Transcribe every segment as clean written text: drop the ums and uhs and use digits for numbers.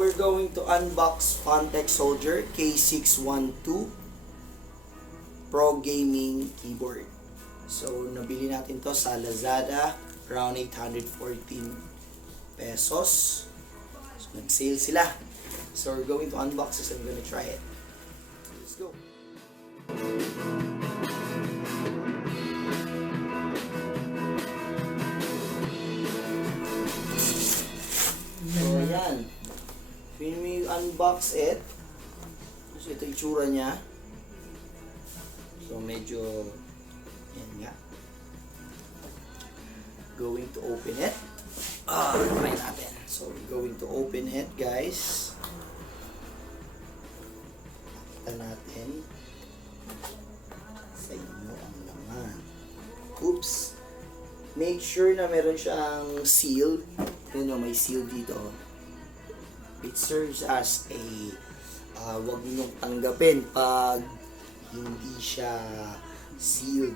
We're going to unbox Fantech Soldier K612 Pro Gaming Keyboard. So, nabili natin to sa Lazada, around 814 pesos. So, nag-sale sila. So, we're going to unbox this and we're gonna try it. Let's go. So, ayan. When we unbox it, so ito yung tsura niya. So, medyo, yan nga. Going to open it. Try natin. So, we're going to open it, guys. Nakita natin sa inyo ang laman. Oops. Make sure na meron siyang seal. Yun o, may seal dito. It serves as a wag ninyong tanggapin pag hindi siya sealed.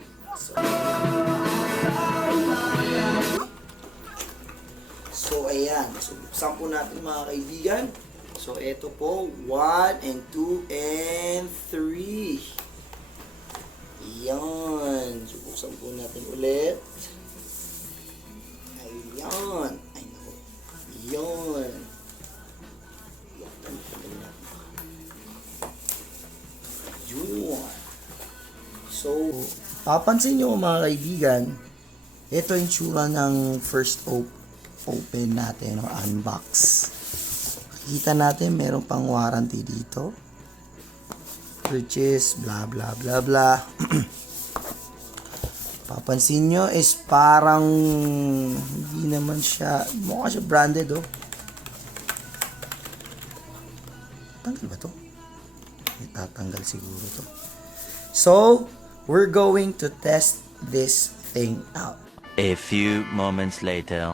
So ayan. So, buksan po natin mga kaibigan. So, ito po. 1 and 2 and 3. Ayan. So, buksan po natin ulit. Ayan. Ay, naku. Ayan. Yun. So, papansin nyo mga kaibigan, ito yung tsura ng first open natin o unbox. Kita natin meron pang warranty dito, which is blah blah blah blah. Papansin nyo is parang hindi naman siya, mukha siya branded oh. Tanggal ba to? Itatanggal siguro to. So, we're going to test this thing out. A few moments later.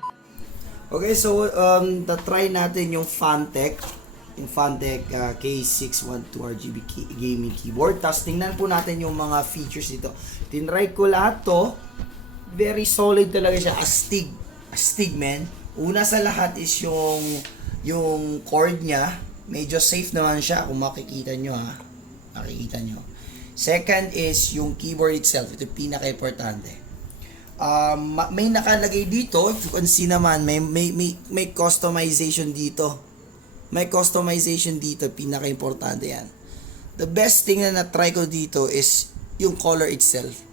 Okay, so try natin yung Fantech K612 RGB gaming keyboard. Tapos tingnan po natin yung mga features dito. Tinry ko lahat to. Very solid talaga siya. Astig man. Una sa lahat is yung cord niya. Medyo safe naman siya kung makikita nyo ha. Makikita nyo. Second is yung keyboard itself. Ito yung pinaka-importante. May nakalagay dito. If you can see naman, may customization dito. May customization dito. Pinaka-importante yan. The best thing na na-try ko dito is yung color itself.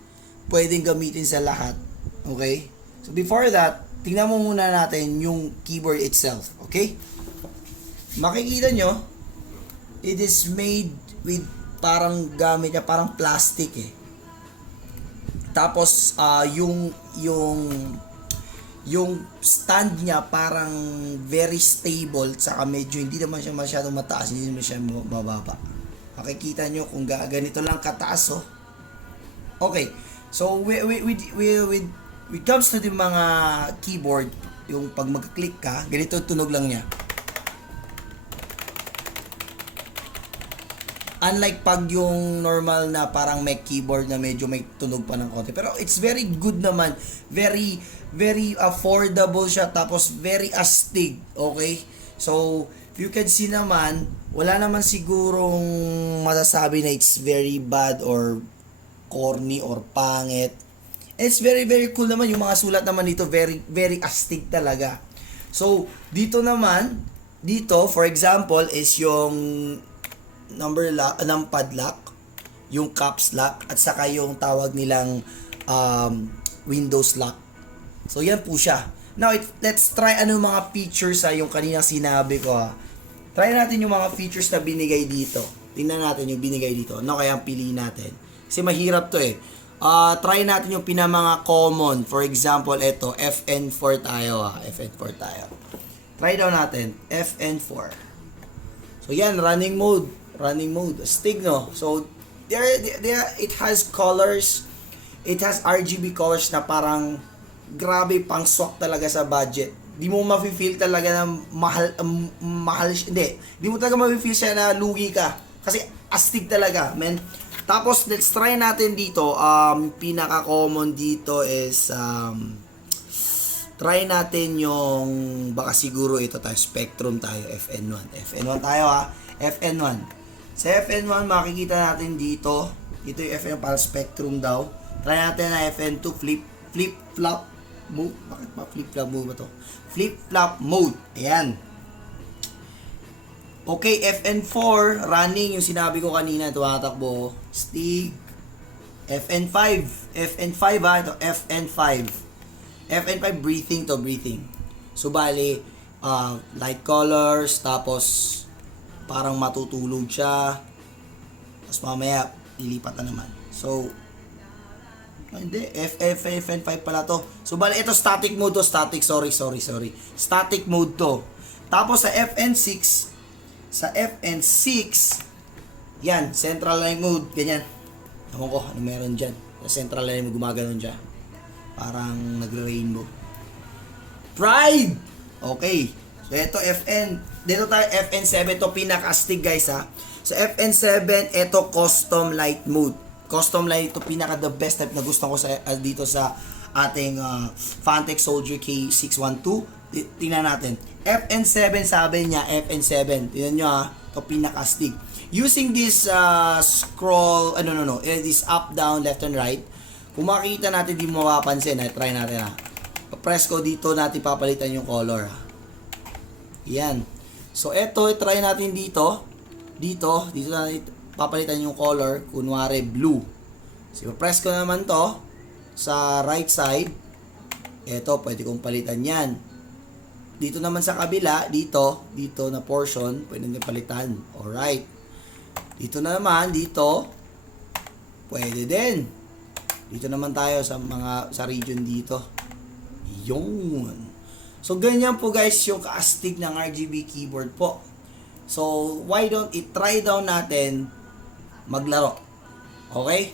Pwedeng gamitin sa lahat. Okay? So before that, tingnan mo muna natin yung keyboard itself. Okay? Makikita nyo, it is made with parang gamit niya, parang plastic eh. Tapos, yung stand niya parang very stable, saka medyo hindi naman siya masyadong mataas, hindi naman siya mababa. Makikita nyo kung ganito lang kataas oh. Okay, so when it comes to the mga keyboard, yung pag mag-click ka, ganito tunog lang niya. Unlike pag yung normal na parang may keyboard na medyo may tunog pa ng konti. Pero it's very good naman. Very, very affordable siya. Tapos very astig. Okay? So, if you can see naman, wala naman sigurong masasabi na it's very bad or corny or pangit. It's very, very cool naman. Yung mga sulat naman dito, very, very astig talaga. So, dito naman, for example, is yung number lock, padlock, yung caps lock, at saka yung tawag nilang Windows lock. So, yan po siya. Now, let's try ano mga features yung kanina sinabi ko ha. Try natin yung mga features na binigay dito. Tingnan natin yung binigay dito. Ano kaya ang piliin natin? Kasi mahirap to eh. Try natin yung mga common. For example, ito, FN4 tayo ha. FN4 tayo. Try daw natin, FN4. So, yan, running mode, astig no. So there it has colors, it has RGB colors na parang grabe pang swak talaga sa budget. Di mo mafe-feel talaga na mahal hindi mo talaga mafe-feel siya na lugi ka kasi astig talaga men. Tapos let's try natin dito, pinaka common dito is try natin yung, baka siguro ito tayo, Spectrum tayo, FN1. FN1 tayo ha, FN1. Sa FN1, makikita natin dito, ito yung FN1 para Spectrum daw. Try natin na FN2, flip-flop mode. Bakit ba flip-flop mode ba to? Flip-flop mode. Ayan. Okay, FN4, running, yung sinabi ko kanina, tumatakbo. Stig. FN5. FN5 ha, ito, FN5. FN5, breathing to, breathing. So, bali, light colors, tapos, parang matutulog siya. Tapos mamaya, ilipat na naman. So, hindi, FN5 pala to. So, bali, ito static mode to, static, sorry. Static mode to. Tapos, sa FN6, yan, central line mode, ganyan. Ewan ko, ano meron dyan. Sa central line mode, gumaganon dyan. Parang nagre-rainbow. Pride! Okay. So, ito FN. Dito tayo, FN7. Ito pinaka-astig, guys, ha. Sa FN7, ito custom light mode. Custom light, ito pinaka the best type na gusto ko sa dito sa ating Phanteks Soldier K612. Tingnan natin. FN7, sabi niya, FN7. Tingnan nyo ha, ito pinaka-astig. Using this scroll, this up, down, left, and right, kung makikita natin, di mo mapapansin, try natin ha. Press ko dito, natin papalitan yung color. Yan. So, eto, try natin dito. Dito natin papalitan yung color, kunwari blue. So, press ko naman to sa right side. Eto, pwede kong palitan yan. Dito naman sa kabila, dito na portion, pwede nyo palitan. Alright. Dito na naman, dito, pwede din. Dito naman tayo sa region dito. Yun. So, ganyan po guys yung kaastig ng RGB keyboard po. So, why don't i-try down natin maglaro. Okay?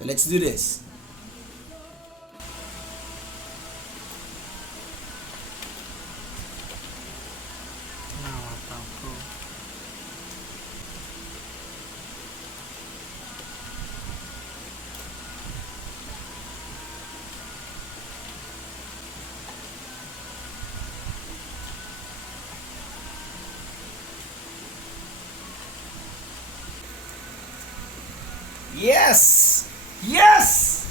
So, let's do this. Yes! Yes!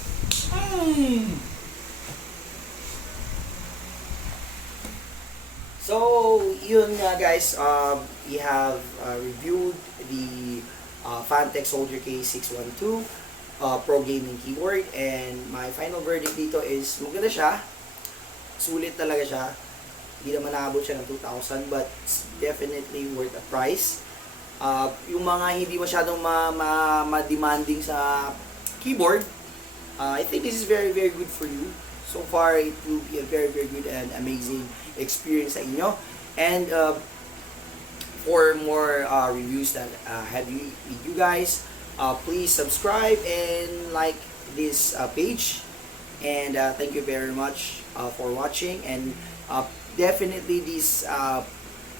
So, yun nga guys, we have reviewed the Phanteks Soldier K612 Pro Gaming Keyboard, and my final verdict dito is maganda siya. Sulit talaga siya. Hindi naman naabot siya ng 2,000, but it's definitely worth a price. Yung mga hindi masyadong ma-demanding sa keyboard, I think this is very, very good for you. So far, it will be a very, very good and amazing experience sa inyo. And for more reviews that have you with you guys, please subscribe and like this page. And thank you very much for watching. And definitely this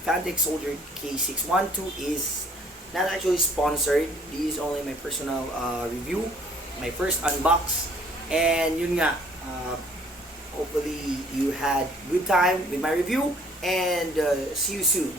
Phanteks Soldier K612 is not actually sponsored. This is only my personal review, my first unbox. And yun nga, hopefully you had good time with my review, and see you soon.